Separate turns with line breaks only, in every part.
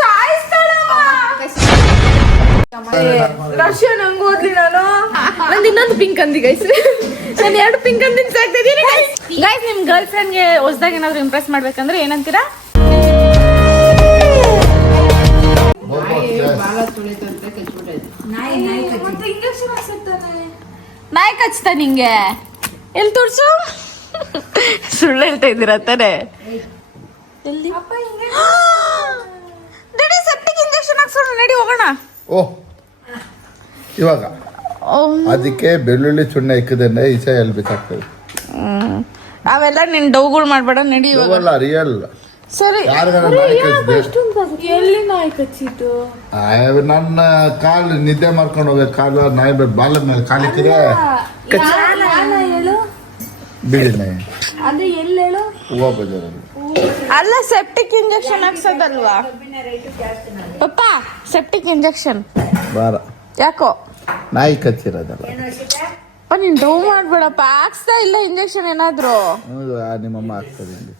ಸಾಯಿಸ್ತಾಳಮ್ಮ. Russia ನಂಗೆ ಓದ್ಲಿ ನಾನು? ನಂದು ಇನ್ನೊಂದು ಪಿಂಕ್ ಅಂದಿ ಗೈಸ್ ನಾನು ಎರಡು ಪಿಂಕ್ ಅಂದಿನ ಸಾಕ್ತಿದ್ದೀನಿ ಇದೀನಿ ಗೈಸ್ ನಿಮ್ ಗರ್ಲ್ ಫ್ರೆಂಡ್ಗೆ ಹೊಸದಾಗ ಏನಾದ್ರು ಇಂಪ್ರೆಸ್ ಮಾಡ್ಬೇಕಂದ್ರೆ ಏನಂತೀರಾ? ನಾಯಿ ಕಚ್ತ ನಿಂಗೆ? ಎಲ್ಲಿ ತೋರ್ಸು? ಸುಳ್ಳು ಹೇಳ್ತಾ ಇದ್ದೀರಾ ತಾನೆ ಎಲ್ಲಿ? ಡಿಡಿ ಸೆಪ್ಟಿಕ್ ಇಂಜೆಕ್ಷನ್ ಹಾಕ್ಸೋಣ. ನಡಿ ಹೋಗೋಣ?
ಓ ಇವಾಗ. ಅದಕ್ಕೆ ಬೆಳ್ಳುಳ್ಳಿ ಚುಣ್ಣ ಇಕ್ಕದನ್ನೇ ಈಚ ಎಲ್ಲಿ ಬೇಕಾಗ್ತದೆ?
ಹ್ಮ್. ಅವೆಲ್ಲ ನಿನ್ ಡೌಗಳು ಮಾಡಬೇಡ ನಡಿ ಇವಾಗ.
ಇವೆಲ್ಲ ರಿಯಲ್
ಸರಿ. ಎಲ್ಲಿ ನಾಯಿ ಕಚ್ಚಿತು
ನನ್ನ ಕಾಲು ನಿದ್ದೆ ಮಾಡ್ಕೊಂಡು ಹೋಗೋ ಕಾಲು ನಾಯಿ ಬಾಲದ ಮೇಲೆ ಕಾಲಿಕ್ಕಿದ್ರೆ ಬಿಡಿ ನಾಯಿ
ಅದು ಎಲ್ಲೇಳು ಹೇಳು?
ಹೂವು ಬಜಾರಲ್ಲಿ.
ಅಲ್ಲ ಸೆಪ್ಟಿಕ್ ಇಂಜೆಕ್ಷನ್ ಹಾಕ್ಸೋದಲ್ವಾ? ಪಪ್ಪ ಸೆಪ್ಟಿಕ್ ಇಂಜೆಕ್ಷನ್
ಬಾರ.
ಯಾಕೋ?
ನಾಯಿ ಕಚ್ಚಿರೋದಲ್ಲ.
ಅಪ್ಪ ನೀನ್ ಡೌ ಮಾಡ್ಬೇಡಪ್ಪ ಹಾಕ್ಸ್ತಾ ಇಲ್ಲ ಇಂಜೆಕ್ಷನ್ ಏನಾದ್ರು.
ನಿಮ್ಮಮ್ಮ ಹಾಕ್ತದೆ ಇಲ್ಲಿ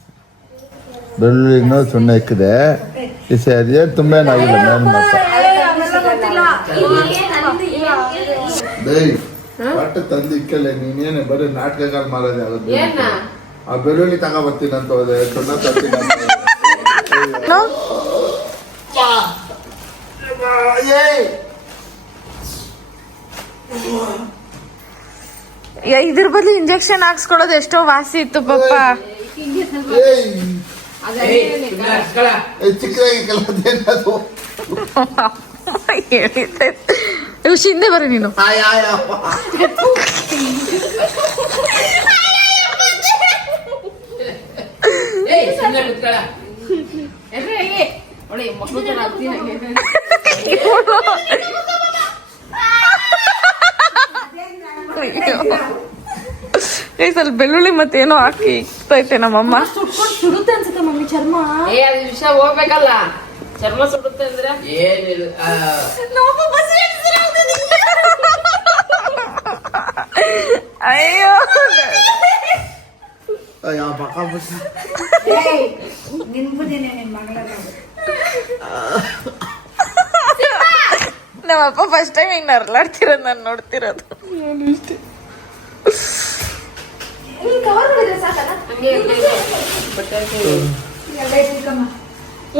ಬೆಳ್ಳುಳ್ಳಿನೂ ಸುಣ್ಣ ಇಕ್ಕಿದೆ. ಏನು ತುಂಬ ಏನಾಗಿಲ್ಲ ನಾನು ಮಾತ್ರ. ತಂದು ಇಕ್ಕಲ್ಲ ನೀನೇನು ಬರೀ ನಾಟಕಗಳು ಮಾಡೋದೇ ಆಗುತ್ತೆ ಆ ಬೆಳ್ಳುಳ್ಳಿ ತಗೋ ಬರ್ತೀನಿ ಅಂತ ಹೋದೆ ಸುಣ್ಣ ತರ್ತೀನಿ ಅಂತ ಹೋದೆ.
ನೋ?
ಏಯ್!
ಯ- ಇದ್ರ ಬದಲು ಇಂಜೆಕ್ಷನ್ ಹಾಕ್ಸ್ಕೊಳ್ಳೋದು ಎಷ್ಟೋ ವಾಸಿ ಇತ್ತು ಪಪ್ಪ
ಏಯ್! ಏಯ್, ಚಿಕ್ಕದಾಗಿ ಕೆಲವು
ಹೇಳಿದ್ದೆ ಇವ್ ಹಿಂದೆ ಬರ್ರಿ ನೀನು
ಆಯ್ ಆಯ್ ಅಪ್ಪ.
ಏ ಸ್ವಲ್ಪ ಬೆಳ್ಳುಳ್ಳಿ ಮತ್ತೆ ಏನೋ ಹಾಕಿ ಇಕ್ತೈತೆ ನಮ್ಮಮ್ಮ.
ಸುಡುತ್ತೆ ಅನ್ಸುತ್ತೆ ಮಮ್ಮಿ ಚರ್ಮ.
ಏ ಅದು ವಿಷ ಹೋಗ್ಬೇಕಲ್ಲ. ಚರ್ಮ ಸುಡುತ್ತೆ ಅಂದ್ರೆ?
ಏನಿಲ್ಲ
ಅಯ್ಯೋ
ಅಯ್ಯೋ, ಪಕ್ಕ ಬಿಸಿ.
ನಮ್ಮಪ್ಪ ಫಸ್ಟ್ ಟೈಮ್ ಹಿಂಗ್ ನರ್ಲಾಡ್ತಿರೋದು ನಾನು ನೋಡ್ತಿರೋದು.
ಹಂಗೆ ಹಂಗೆ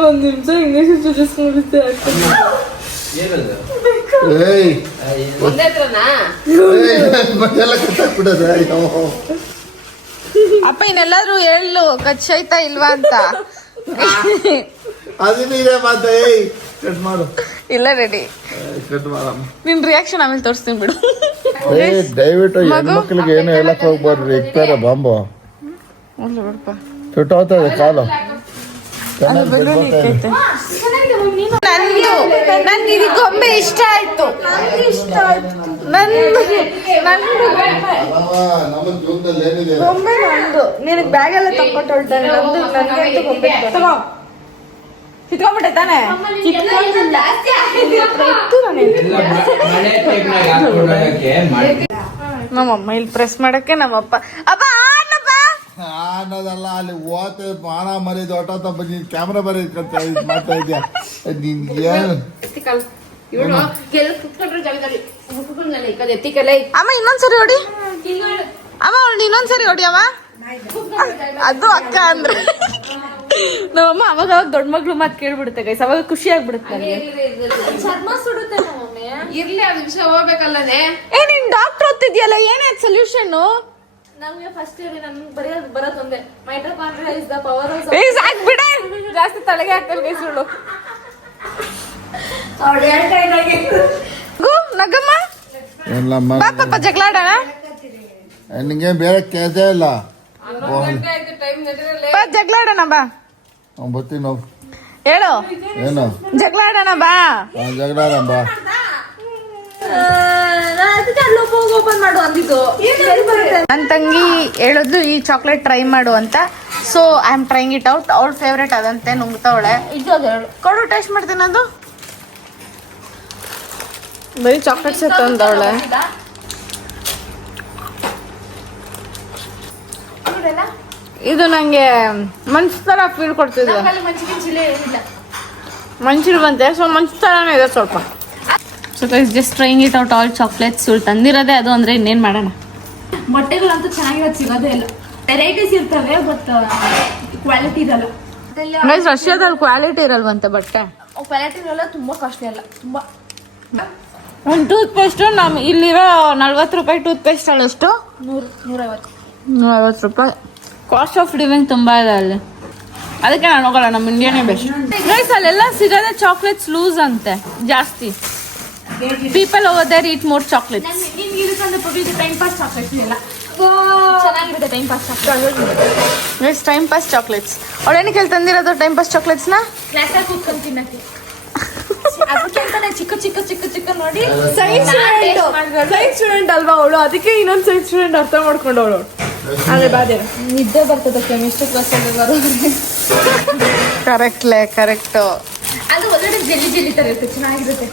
ಒಂದು ನಿಮಿಷ ಇಂಗ್ಲೀಷ್ ಚುಚ್ಚಿಸ್ಕೊಂಡ್ಬಿಡುತ್ತೆ
ಏನದು?
ಏಯ್
ಆ, ಏನು?
ಒಂದೇ ಹತ್ರನಾ
ಏಯ್, ಮತ್ತೆಲ್ಲ ಕಟ್ಟಾಕ್ಬಿಡೋದು ಅಯ್ಯೋ
ಅಪ್ಪ ಇನ್ನೆಲ್ಲಾದ್ರೂ ಹೇಳು ಕಚ್ಚೈತಾ ಇಲ್ವಾ ಅಂತ.
ಅದು ಇದೆ ಮಾತ ಏಯ್ ಕಟ್ ಮಾಡು.
ಇಲ್ಲ ರೆಡಿ
ಕಟ್ ಮಾಡಮ್ಮ.
ನಿನ್ ರಿಯಾಕ್ಷನ್ ಆಮೇಲೆ ತೋರಿಸ್ತೀನಿ ಬಿಡು.
ಏ ದಯವಿಟ್ಟು? ಹೆಣ್ಮಕ್ಳಿಗೆ ಏನು ಹೇಳಕ್ ಹೋಗ್ಬಾರ್ದು ಇಕ್ತಾರೆ ಬಾಂಬು.
ಒಂದು ಬಿಡಪ್ಪ
ಸುಟ್ಟೋಗ್ತದೆ ಕಾಲು.
ಅದು ಬೆಳ್ಳುಳ್ಳಿ ಇಕ್ಕೈತೆ. ನಂದು ನನ್ಗೆ ಇದು ಗೊಂಬೆ ಇಷ್ಟ ಆಯ್ತು. ಇಷ್ಟ ಆಯ್ತು. ನಂದು ನಂದು
ನಮ್ಮ ಜೀವನದಲ್ಲಿ ಏನಿದೆ?
ಗೊಂಬೆ ನಂದು. ನಿನಗೆ ಬ್ಯಾಗ್ ಎಲ್ಲ ತಕ್ಕೊಟ್ಟು ನಂದು ನನಗಂತೂ ಗೊಂಬೆ ತಗೋ ಕಿತ್ಕೊಂಡ್ಬಿಟ್ಟೆ ತಾನೆ. ನಮ್ಮಮ್ಮ ಇಲ್ಲಿ ಪ್ರೆಸ್ ಮಾಡಕ್ಕೆ ನಮ್ಮಪ್ಪ. ಅಪ್ಪ
ಅನ್ನೋದಲ್ಲ ಅಲ್ಲಿ ಓತೆ ಬಾಣ ಮರಿ ದೊಡ್ಡ ತಪ್ಪ ನೀನ್ ಕ್ಯಾಮ್ರಾ ಬರೀ ಇದು ಮಾಡ್ತಾ
ಅಮ್ಮ ಇನ್ನೊಂದ್ಸರಿ ಹೊಡಿ. ಅಮ್ಮ ಹೊಡಿ ಇನ್ನೊಂದ್ಸರಿ ಹೊಡಿ ಅಮ್ಮ. ಅದು ಅಕ್ಕ ಅಂದ್ರೆ. ನಮ್ಮಮ್ಮ ಅವಾಗ ಅವಾಗ ದೊಡ್ಡ ಮಗಳು ಮಾತು ಕೇಳ್ಬಿಡುತ್ತೆ ಗೈಸ್ ಅವಾಗ ಖುಷಿ ಆಗ್ಬಿಡುತ್ತೆ ನನಗೆ.
ಚರ್ಮ ಸುಡುತ್ತೆ ಮಮ್ಮಿ
ಇರ್ಲಿ ಅದು ವಿಷಯ ಹೋಗ್ಬೇಕಲ್ಲನೆ.
ಏ ನೀನ್ ಡಾಕ್ಟರ್ ಓದ್ತಿದ್ಯಲ್ಲ ಏನಾಯ್ತು ಸೊಲ್ಯೂಷನ್
ನಮ್ಗೆ ಫಸ್ಟ್ ಇಯರ್ ನಮ್ಗೆ ಬರೆಯೋದು ಬರೋದೊಂದೇ mitochondria is the power of
ಏ ಸಾಕ್ ಬಿಡ. ಜಾಸ್ತಿ ತಲೆಗೆ ಹಾಕ್ತಾರೆ ಗೈಸ್ ಸುಳ್ಳು ಗು, ನಗಮ್ಮ.
ಎಲ್ಲ
ಬಾ ಪಾಪ ಜಗಳಾಡೋಣ.
ನಿಂಗೆ ಬೇರೆ ಕೆಲಸ ಇಲ್ಲ.
ಬಾ. ಜಗಳಾಡೋಣ ಬಾ.
ಅವ್ನು ಬರ್ತೀನಿ ನಾವು
ಹೇಳು.
ಏನು?
ಜಗಳಾಡೋಣ ಬಾ.
ಆ, ಜಗಳ ಬಾ.
ಅದಕ್ಕೆ ಅಲ್ಲೊಬ್ಬ ಹೋಗಿ ಓಪನ್ ಮಾಡು ಅಂದಿದ್ದು.
ನನ್ನ ತಂಗಿ ಹೇಳೋದು ಈ ಚಾಕ್ಲೇಟ್ ಟ್ರೈ ಮಾಡು ಅಂತ. So I am trying it out ಅವಳ ಫೇವ್ರೇಟ್ ಅದಂತೆ ನುಂಗ್ತಾವಳೆ. ಕೊಡು ಟೇಸ್ಟ್ ಮಾಡ್ತೀನಿ ಅದು ಬರೀ ಚಾಕ್ಲೇಟ್ಸ್ ತಂದವಳೆ ಇದು ನನಗೆ ಮಂಚ್ ತರ ಫೀಲ್ ಕೊಡ್ತಿದ್ದೆ
ನಮ್ಮಲ್ಲಿ ಮಂಚಿಗೆ ಚಿಲೆ ಏನಿಲ್ಲ.
ಮಂಚಿಲ್ ಬಂತೆ ಸೊ ಮಂಚ್ ಥರನೇ ಇದೆ ಸ್ವಲ್ಪ.
So guys just trying it out all chocolates ಇವ್ಳು ತಂದಿರೋದೇ ಅದು ಅಂದ್ರೆ ಇನ್ನೇನು ಮಾಡೋಣ? ಬಟ್ಟೆಗಳಂತೂ ಚೆನ್ನಾಗಿರೋದು ಸಿಗೋದೇ ಇಲ್ಲ. ವೆರೈಟೀಸ್ ಇರ್ತವೆ ಬಟ್ ಕ್ವಾಲಿಟಿ ಇದಲ್ಲ.
ಗೈಸ್ ರಷ್ಯಾದಲ್ಲಿ ಕ್ವಾಲಿಟಿ ಇರಲ್ವಂತೆ ಬಟ್ಟೆ.
ಕ್ವಾಲಿಟಿ ಇರಲ್ಲ ತುಂಬಾ ಕಾಸ್ಟ್ಲಿ ಅಲ್ಲ ತುಂಬಾ.
ಒಂದು ಟೂತ್ ಪೇಸ್ಟ್ ನಮ್ ಇಲ್ಲಿರೋ ನಲ್ವತ್ತು ರೂಪಾಯಿ ಟೂತ್ ಪೇಸ್ಟ್ ಅಷ್ಟು
ನೂರು ನೂರೈವತ್ತು.
ರೂಪಾಯಿ. ಕಾಸ್ಟ್ ಆಫ್ ಲಿವಿಂಗ್ ತುಂಬಾ ಇದೆ ಅಲ್ಲಿ. ಅದಕ್ಕೆ ನಾನು ಹೋಗಲ್ಲ ನಮ್ಮ ಇಂಡಿಯಾನೇ ಬೆಸ್ಟ್ ಗೈಸ್ ಅಲ್ಲೆಲ್ಲ ಸಿಗೋದೇ ಚಾಕ್ಲೇಟ್ಸ್ ಲೂಸ್ ಅಂತೆ ಜಾಸ್ತಿ. People over there eat more chocolates
time pass chocolates ಇಲ್ಲ. ಚೆನ್ನಾಗಿರುತ್ತೆ time pass chocolate
guys time pass chocolates ತಂದಿರೋದು time pass ಚಾಕ್ಲೇಟ್ಸ್ನ
ಕ್ಲಾಸಲ್ಲಿ ಕೂತ್ಕೊಂಡು ತಿನ್ನಕ್ಕೆ. ಅದಕ್ಕೆ ಅಂತಾನೆ ಚಿಕ್ಕ ಚಿಕ್ಕ ಚಿಕ್ಕ ಚಿಕ್ಕ ನೋಡಿ
ಸೈನ್ಸ್ ಸ್ಟೂಡೆಂಟ್ ಸೈನ್ಸ್ ಸ್ಟೂಡೆಂಟ್ ಅಲ್ವಾ ಅವಳು? ಅದಕ್ಕೆ ಇನ್ನೊಂದು ಸೈನ್ಸ್ ಸ್ಟೂಡೆಂಟ್ ಅರ್ಥ ಮಾಡ್ಕೊಂಡು ಅವಳು. ಅದೇ ಬಾದೆ
ನಿದ್ದೆ ಬರ್ತದೆ ಕೆಮಿಸ್ಟ್ರಿ ಕ್ಲಾಸಲ್ಲಿ ಬರೋ
ಕರೆಕ್ಟ್ಲೇ ಕರೆಕ್ಟು
ಅದು ಒಳ್ಳೆ ಜೆಲ್ಲಿ ಜೆಲ್ಲಿ ತರ ಇರುತ್ತೆ ಚೆನ್ನಾಗಿರುತ್ತೆ.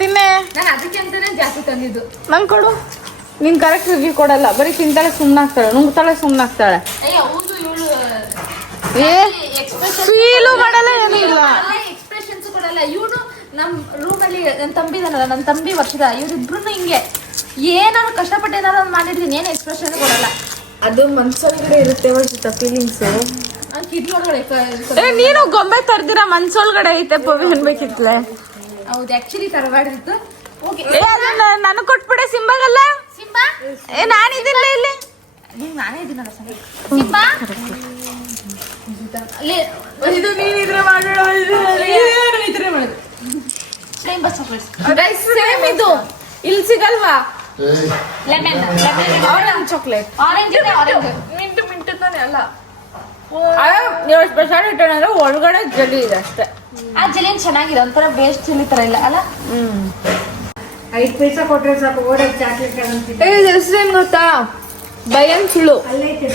ತಿನ್ನೆ.
ನಾನು ಅದಕ್ಕೆ ಅಂತಾನೆ ಜಾಸ್ತಿ ತಂದಿದ್ದು.
ನಂಗೆ ಕೊಡು. ನೀನ್ ಕರೆಕ್ಟ್ ರಿವ್ಯೂ ಕೊಡಲ್ಲ. ಬರೀ ತಿಂತಾಳೆ ಸುಮ್ಮನಾಗ್ತಾಳೆ ನುಂಗ್ತಾಳೆ ಸುಮ್ಮನಾಗ್ತಾಳೆ
ಅಯ್ಯ ಹೌದು ಇವಳು
ಏ ಫೀಲು ಮಾಡಲ್ಲ ಏನೂ ಇಲ್ಲ.
ಎಕ್ಸ್ಪ್ರೆಷನ್ಸ್ ಕೊಡಲ್ಲ. ಇವನು ನಮ್ ರೂಮಲ್ಲಿ ಅಲ್ಲಿ ನನ್ನ ತಂಬಿ ಇದಾನಲ್ಲ ನನ್ನ ತಂಬಿ ವರ್ಷದ ಇವ್ರಿಬ್ರು ಹಿಂಗೆ. ಏನಾದ್ರು ಕಷ್ಟಪಟ್ಟು ಏನಾದ್ರು ಮಾಡಿದ್ರಿ ಮಾಡಿದ್ರೆ ಏನು ಎಕ್ಸ್ಪ್ರೆಷನ್ ಕೊಡಲ್ಲ.
ಅದು ಮನ್ಸೊಳಗಡೆ ಇರುತ್ತೆ ವರ್ಷದ ಫೀಲಿಂಗ್ಸ್ ನೀನು ಗೊಂಬೆ ತರ್ದಿರ ಮನ್ಸೊಳಗಡೆ ಐತೆ ಪವಿ ಅನ್ಬೇಕಿತ್ಲೆ.
ಹೌದು ಆಕ್ಚುಲಿ ತರಬಾರ್ದಿತ್ತು
ನನಗ್ ಕೊಟ್ಬಿಡೆ ಸಿಂಬಾಗಲ್ಲ?
ಸಿಂಬಾ?
ಏ ನಾನಿದ್ದಿಲ್ಲ ಇಲ್ಲಿ.
ನೀವ್ ನಾನೇ ಇದ್ದೀನಲ್ಲ ಸಿಂಬಾ? ಅಲ್ಲಿ
ಇದು ನೀನ್ ಇದ್ರೆ ಮಾಡೋಣ
ಟೈಮ್ ಬಸ್
ಸೇಮ್ ಇದು. ಇಲ್ಲಿ ಸಿಗಲ್ವಾ?
Lemon lemon
orange chocolate
orange ಇದೆ ಆರೆಂಜ್
ಮಿಂಟು ಮಿಂಟು ತಾನೆ ಅಲ್ಲ. ನೀವು ಸ್ಪೆಷಾಲಿಟಿ ಅಂದ್ರೆ ಒಳಗಡೆ ಜಲ್ಲಿ ಇದೆ ಅಷ್ಟೇ.
ಆ ಜೆಲಿನ್ ಚೆನ್ನಾಗಿದೆ? ಒಂಥರ ಬೇಸ್ಟ್ ಜೆಲಿ ತರ ಇಲ್ಲ ಅಲ್ಲ? ಹ್ಮ್.
ಐದು ಪೈಸಾ ಕೊಟ್ರೆ ಸಾಕು ಓಡೋದು ಚಾಕ್ಲೇಟ್
ಏ ಏನು ಗೊತ್ತಾ? ಬಯನ್ ಸುಳು
ಅಲ್ಲೈತೆ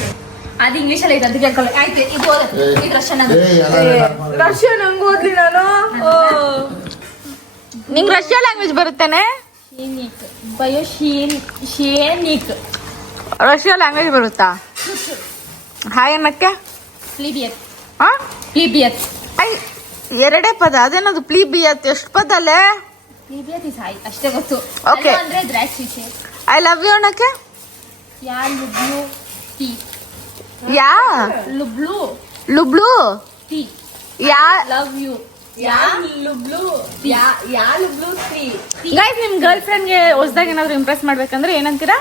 ಅದು ಇಂಗ್ಲಿಷ್ ಅಲ್ಲಿ ಐತೆ ಅದಕ್ಕೆ ಹೇಳ್ಕೊಳ್ಳಿ. ಆಯ್ತು ಇದು ಓದ. ಇದು ರಷ್ಯನ್
ರಷ್ಯನ್ ಹಂಗ ಓದ್ಲಿ ನಾನು? ನಿಂಗೆ ರಷ್ಯಾ ಲ್ಯಾಂಗ್ವೇಜ್ ಬರುತ್ತೇನೆ?
ಬಯೋ ಶೀನ್ ಶೇನಿಕ್.
ರಷ್ಯಾ ಲ್ಯಾಂಗ್ವೇಜ್ ಬರುತ್ತಾ? ಹಾಯ್ ಅನ್ನಕ್ಕೆ
ಪ್ಲೀಬಿಯತ್.
ಹಾ
ಪ್ಲೀಬಿಯತ್.
ಐ ಎರಡೇ ಪದ ಅದೇನದು ಪ್ಲೀ ಬಿಯತ್ ಎಷ್ಟು ಪದ ಅಲ್ಲೇ
ಪ್ಲಿಬಿಯತ್ ಇಸ್ ಹಾಯ್ ಅಷ್ಟೇ ಗೊತ್ತು. ಓಕೆ ಅಂದ್ರೆ ದ್ರಾಕ್ಷಿ
ಐ ಲವ್ ಯು ಅನ್ನಕ್ಕೆ
ಯಾ ಲುಬ್ಲು ಟೀ.
ಯಾ?
ಲುಬ್ಲು.
ಲುಬ್ಲು?
ಟೀ.
ಯಾ?
ಲವ್ ಯು ಯಾ ಲುಬ್ಲು ಯಾ ಯಾ ಲುಬ್ಲು ಟೀ
ಗೈಸ್ ನಿಮ್ ಗರ್ಲ್ ಫ್ರೆಂಡ್ಗೆ ಹೊಸದಾಗ ಏನಾದ್ರು ಇಂಪ್ರೆಸ್ ಮಾಡ್ಬೇಕಂದ್ರೆ ಏನಂತೀರಾ?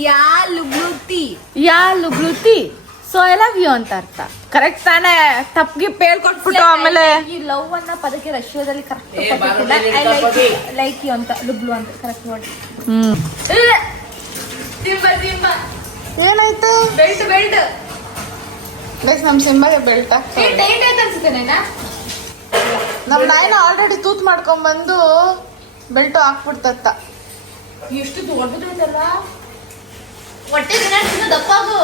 ಯಾ ಲುಬ್ಲುತಿ
ಯಾ ಲುಬ್ಲುತಿ ಸೊ ಐ ಲವ್ ಯು ಅಂತ ಅರ್ಥ. ಕರೆಕ್ಟ್ ತಾನೇ? ತಪ್ಪಿಗೆ ಪೇಲ್ ಕೊಟ್ಬಿಟ್ಟು ಆಮೇಲೆ.
ಈ ಲವ್ ಅನ್ನ ಪದಕ್ಕೆ ರಷ್ಯಾದಲ್ಲಿ ಕರೆಕ್ಟ್
ಭಾರತದಲ್ಲಿ
ಲೈಕ್ ಯು ಅಂತ ಲುಬ್ಲು ಅಂತ ಕರೆಕ್ಟ್ ನೋಡಿ
ಹ್ಮ್.
ತಿಂಬ ತಿಂಬ
ಏನಾಯ್ತು?
ಬೆಲ್ಟ್ ಬೆಲ್ಟ್
ಗೈಸ್ ನಮ್ ಸಿಂಬಾಗೆ ಬೆಲ್ಟ್
ಏ ಟೈಟ್ ಆಯ್ತು ಅನ್ಸುತ್ತೆ ನೈನಾ
ನಮ್ ನಾಯಿನ ಆಲ್ರೆಡಿ ತೂತ್ ಮಾಡ್ಕೊಂಡ್ ಬಂದು ಬೆಲ್ಟು ಹಾಕ್ಬಿಡ್ತತ್ತ.
ಎಷ್ಟು ದೊಡ್ಡದೈತಲ್ಲ? ಹೊಟ್ಟೆ ದಿನ ತಿನ್ನೋ ದಪ್ಪಾಗು.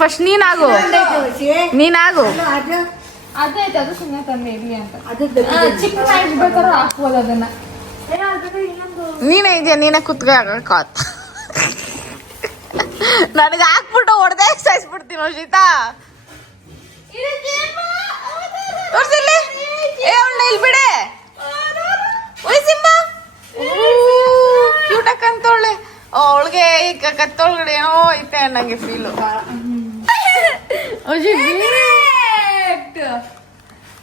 ಫಸ್ಟ್ ನೀನಾಗು. ನೀನಾಗು.
ಅದು
ಅದೈತೆ ಅದು ಸುಮ್ಮನೆ ತಂದೆ ಇರ್ಲಿ ಅಂತ.
ಅದು
ಚಿಕ್ಕ ನಾಯಿ ಬೇಕಾದ್ರೆ ಹಾಕ್ಬೋದು ಅದನ್ನ.
ನೀನೇ ಇದೆಯಾ? ನೀನೇ ಕುತ್ಗೆ ಆಗಕ್ಕಾತ್ ನನಗೆ ಹಾಕ್ಬಿಟ್ಟು ಹೊಡೆದೇ ಸಾಯಿಸ್ಬಿಡ್ತೀನಿ ಶೀತಾ? ತೋರ್ಸಿಲ್ಲಿ. ಇಲ್ಲಿ ಬಿಡೆ. ಓಯ್ ಅಂತವಳೆ ಅವಳಿಗೆ ಈಗ ಕತ್ತೊಳಗಡೆ ಏನೋ ಐತೆ ಅನ್ನಂಗೆ ಫೀಲು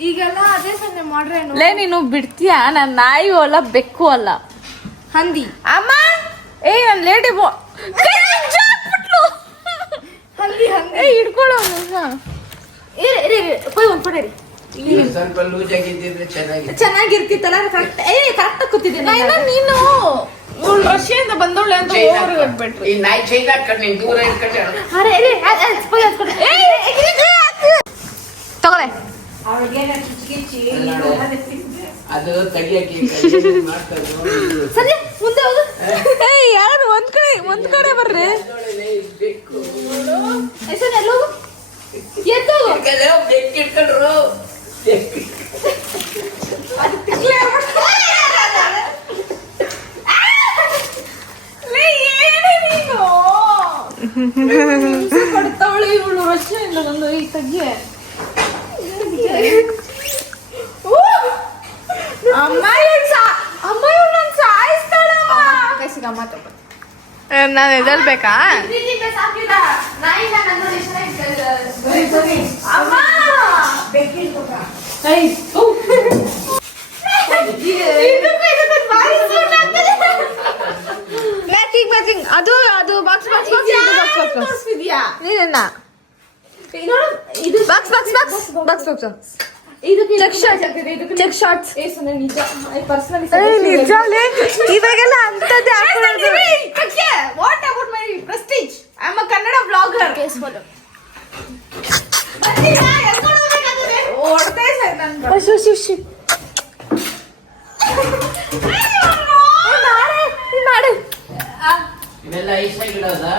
ಈಗೆಲ್ಲ ಅದೇ ಸನ್ನೆ ಮಾಡ್ರೇನು
ಲೇ ನೀನು ಬಿಡ್ತೀಯಾ? ನಾನು ನಾಯಿ ಅಲ್ಲ ಬೆಕ್ಕು ಅಲ್ಲ.
ಹಂದಿ.
ಅಮ್ಮ! ಏ ನನ್ ಲೇಡಿ ಬೋ
ಹಂದಿ ಹಂದಿ.
ಏ ಹಿಡ್ಕೊಳ್ಳೋ
ಸ್ವಲ್ಪ ಲೂಸ್ ಆಗಿದ್ದಿದ್ರೆ ಚೆನ್ನಾಗಿ
ಚೆನ್ನಾಗಿರ್ತಿತ್ತಲ್ಲ ಕರೆಕ್ಟ್ ಏ ಕರೆಕ್ಟ್ ಕೂತಿದ್ದೀನಿ
ನೈನಾ ನೀನು. ಇವಳು ರಷ್ಯಾದಿಂದ ಬಂದವಳೆ ಅಂತ ಓವರ್ ಹೇಳ್ಬಿಟ್ರಿ
ಈ ನಾಯಿ ಚೈನ್ ಹಾಕೊಂಡು ನೀನ್ ದೂರ ಇಟ್ಕೊಂಡೆ.
ಅರೆ ಅರೆ ಅದ್-
ತಗೊಳೆ
ನೋಡಿ.
ಸರಿ ಮುಂದೆ ಹೋಗು.
ಏಯ್ ಯಾರು ಒಂದ್ ಕಡೆ ಒಂದ್ ಕಡೆ ಬರ್ರಿ.
ಹೆಸರು ಎಲ್ಲ ಹೋಗು. ಎತ್ತೋಗು
ಯಾಕಂದ್ರೆ
കൊടുത്തവളെ ഉള്ളു പ്രശ്നമുണ്ടെന്നു ഈ തഗ്ഗിയെ ನಾನು ಎದಲ್ಬೇಕಾ ಮ್ಯಾಚಿಂಗ್ ಮ್ಯಾಚಿಂಗ್ ಅದು ಅದು box box box box ನೀನನ್ನ. Box box box box box ನಿಜಾಲೇ ಇವಾಗೆಲ್ಲ ಅಂತದ್ದೇ ಹಾಕೊಳ್ಳೋದು. What about my prestige I am a Kannada blogger ಕೇಸ್ಕೊಳ್ಳು ಓಡ್ತಾ ಇದೆ ನನ್ನ ಶು ಶು ಶು ಮಾಡು
ಇವೆಲ್ಲ ಐಸ್ ಸೈಡ್ ಇಡೋದಾ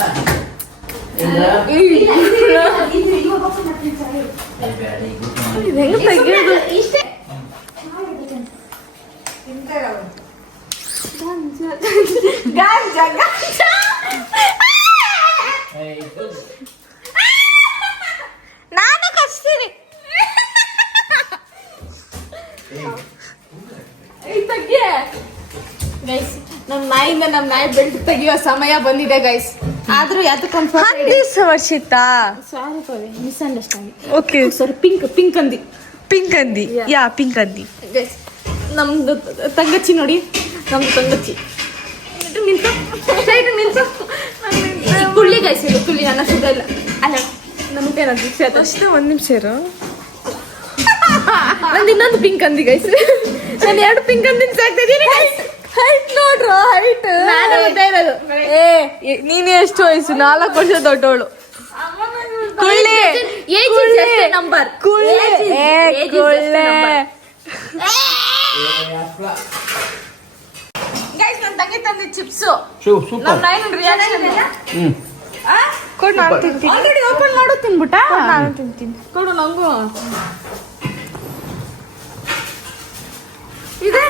ಹೆಂಗೆ ತೆಗಿಯೋದು ಇಷ್ಟೇ ಗಾಂಜಾ ಗಾಂಜಾ ನಾನು ಕಚ್ತೀನಿ. ಗೈಸ್ ನಮ್ಮ ನಾಯಿಂದ ನಮ್ ನಾಯಿ ಬೆಲ್ಟ್ ತೆಗಿಯೋ ಸಮಯ ಬಂದಿದೆ ಗೈಸ್ ಆದ್ರೂ ಯಾತಕ್ಕೊಂದು
Varshitha
sorry Pavi misunderstanding
okay
ಸರಿ ಪಿಂಕ್ ಪಿಂಕ್ ಅಂದಿ.
ಪಿಂಕ್ ಅಂದಿ. ಯಾ ಪಿಂಕ್ ಅಂದಿ.
ಗೈಸ್ ನಮ್ದು ತಂಗಚ್ಚಿ ನೋಡಿ. ನಮ್ದು ತಂಗಚ್ಚಿ. ನಿಂತು ಸೈಡ್ ನಿಂತು ಕುಳ್ಳಿ ಗೈಸ್ ಇದು ಕುಳ್ಳಿ ನನ್ನ ಸುದ್ದ ಇಲ್ಲ. ಅಲ್ಲ ನಮ್ಗೇನದು ಶ್ವೇತ
ಅಷ್ಟೇ ಒಂದ್ ನಿಮಿಷ ಇರು.
ನಂದು ಇನ್ನೊಂದು ಪಿಂಕ್ ಅಂದಿ ಗೈಸ್ ನಾನು ಎರಡು ಪಿಂಕ್ ಅಂದಿನ ಸಾಕ್ತಿದ್ದೀನಿ
ಹೈಟ್ ನೋಡ್ರು ಹೈಟ್
ನಾನು ಉದ್ದ ಇರೋದು.
ಏ ನೀನು ಎಷ್ಟು ವಯಸ್ಸು? ನಾಲ್ಕು ವರ್ಷ ದೊಡ್ಡವಳು. ಕುಳ್ಳಿ
ಏಜ್ ನಂಬರ್
ಕುಳ್ಳಿ ಏ ಕುಳ್ಳೆ
ಗೈಸ್ ನನ್ನ ತಂಗಿ ತಂದಿ ಚಿಪ್ಸ್
ಶೂ ಸೂಪರ್
ನಮ್ಮ ನೈನ್ ರಿಯಾಕ್ಷನ್
ಹ್ಮ್.
ಕೊಡು ನಾನು ತಿಂತೀನಿ
ಆಲ್ರೆಡಿ ಓಪನ್ ಮಾಡು ತಿನ್ಬಿಟ್ಟ?
ನಾನು ತಿಂತೀನಿ
ಕೊಡು ನಂಗು. ಇದೆ?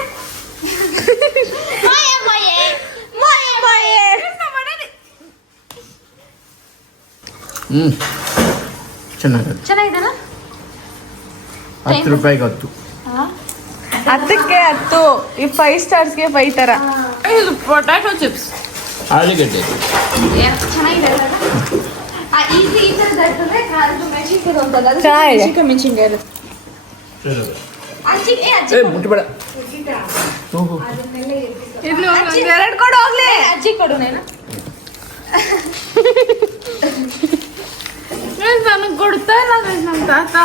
ಹ್ಮ್. ಚೆನ್ನಾಗಿದೆ.
ಚೆನ್ನಾಗಿದೆನಾ?
ಹತ್ತು ರೂಪಾಯಿಗೆ ಹತ್ತು.
ಹತ್ತಕ್ಕೆ ಹತ್ತು. ಈ ಫೈವ್ ಸ್ಟಾರ್ಸ್ಗೆ ಫೈವ್ ತರ.
ಇದು ಪೊಟ್ಯಾಟೊ ಚಿಪ್ಸ್
ಆಲೂಗಡ್ಡೆ. ಮುಟ್ಬೇಡ.
ಎರಡು ಕೊಡು ಹೋಗ್ಲಿ. ಅಜ್ಜಿ ಕೊಡು ನಾನು. ಕೊಡ್ತಾ ನಮ್ಮ ತಾತ.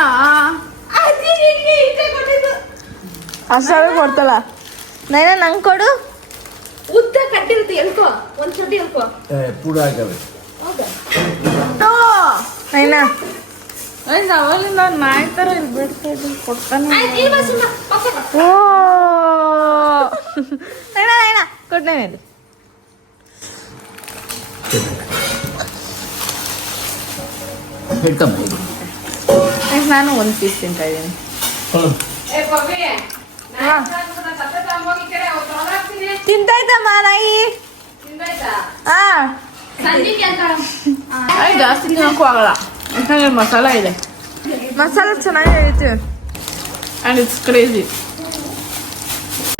ಅಷ್ಟೊಳಗೆ ಕೊಡ್ತಲ್ಲ. ನೈನಾ ನಂಗೆ ಕೊಡು.
ಉದ್ದ ಕಟ್ಟಿರುತ್ತೆ ಎಲ್ಕೋ ಒಂದ್ ಎಲ್ಕೋ
ಆಗವೆ
ನಾನು.
ತರ ಇಲ್ಲಿ
ಓ! ನಾನು ಒಂದು ಪೀಸ್ ತಿಂತ ಇದ್ದೀನಿ. ತಿಂತಾಯ್ತಮ್ಮ ನಾಯಿ ಹಾ.
ಜಾಸ್ತಿ ತಿನ್ನಕ್ಕೂ ಆಗಲ್ಲ. ಯಾಕಂದ್ರೆ ಮಸಾಲ ಇದೆ.
ಮಸಾಲ ಚೆನ್ನಾಗಿ ಐತೆ.
ಅಂಡ್ ಇಟ್ಸ್ ಕ್ರೇಜಿ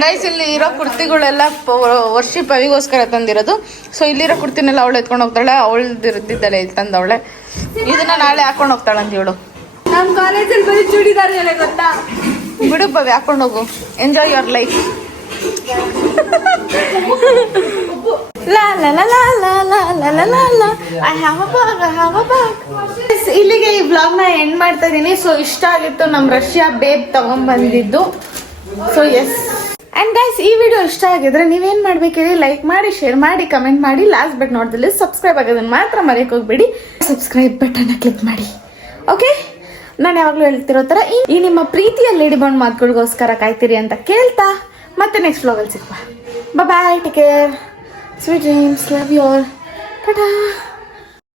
ಗೈಸ್ ಇಲ್ಲಿ ಇರೋ ಕುರ್ತಿಗಳೆಲ್ಲ ವರ್ಷಿ ಪವಿಗೋಸ್ಕರ ತಂದಿರೋದು. ಸೊ ಇಲ್ಲಿರೋ ಕುರ್ತಿನೆಲ್ಲ ಅವಳು ಎತ್ಕೊಂಡು ಹೋಗ್ತಾಳೆ. ಅವಳು ಇರ್ತಿದ್ದಾಳೆ ಇಲ್ಲಿ ತಂದವಳೆ. ಇದನ್ನ ನಾಳೆ ಹಾಕೊಂಡು ಹೋಗ್ತಾಳೆ ಅಂತ ಹೇಳು.
ನಮ್ಮ ಕಾಲೇಜಲ್ಲಿ ಬರೀ ಚೂಡಿದಾರ ಗೊತ್ತಾ?
ಬಿಡು ಪವಿ ಹಾಕೊಂಡು ಹೋಗು. ಎಂಜಾಯ್ ಯುವರ್ ಲೈಫ್ ಲಾ la ಲಾ la ಲಾ ಲಾ la la la law I have a bag I have a bag ಇಲ್ಲಿಗೆ ಈ ವ್ಲಾಗ್ನ ಎಂಡ್ ಮಾಡ್ತಾ ಇದ್ದೀನಿ ಸೊ ಇಷ್ಟ ಆಗಿತ್ತು ನಮ್ಮ ರಷ್ಯಾ ಬೇಬ್ ತಗೊಂಡ್ಬಂದಿದ್ದು ಸೊ ಎಸ್ ಆ್ಯಂಡ್ ಗೈಸ್ ಈ ವಿಡಿಯೋ ಇಷ್ಟ ಆಗಿದ್ರೆ ನೀವೇನು ಮಾಡ್ಬೇಕಿರಿ? ಲೈಕ್ ಮಾಡಿ ಶೇರ್ ಮಾಡಿ ಕಮೆಂಟ್ ಮಾಡಿ. ಲಾಸ್ಟ್ ಬಟ್ ನೋಡ್ದಲ್ಲಿ ಸಬ್ಸ್ಕ್ರೈಬ್ ಆಗೋದನ್ನ ಮಾತ್ರ ಮರೆಯಕ್ಕೆ ಹೋಗ್ಬೇಡಿ. ಸಬ್ಸ್ಕ್ರೈಬ್ ಬಟನ್ನ ಕ್ಲಿಕ್ ಮಾಡಿ. ಓಕೆ ನಾನು ಯಾವಾಗಲೂ ಹೇಳ್ತಿರೋ ಥರ ಈ ನಿಮ್ಮ ಪ್ರೀತಿಯ ಲೇಡಿ ಬಾಂಡ್ ಮಾತುಗಳಿಗೋಸ್ಕರ ಕಾಯ್ತೀರಿ ಅಂತ ಕೇಳ್ತಾ ಮತ್ತೆ ನೆಕ್ಸ್ಟ್ ವ್ಲಾಗಲ್ಲಿ ಸಿಗುವ. Bye take care sweet dreams love you all tata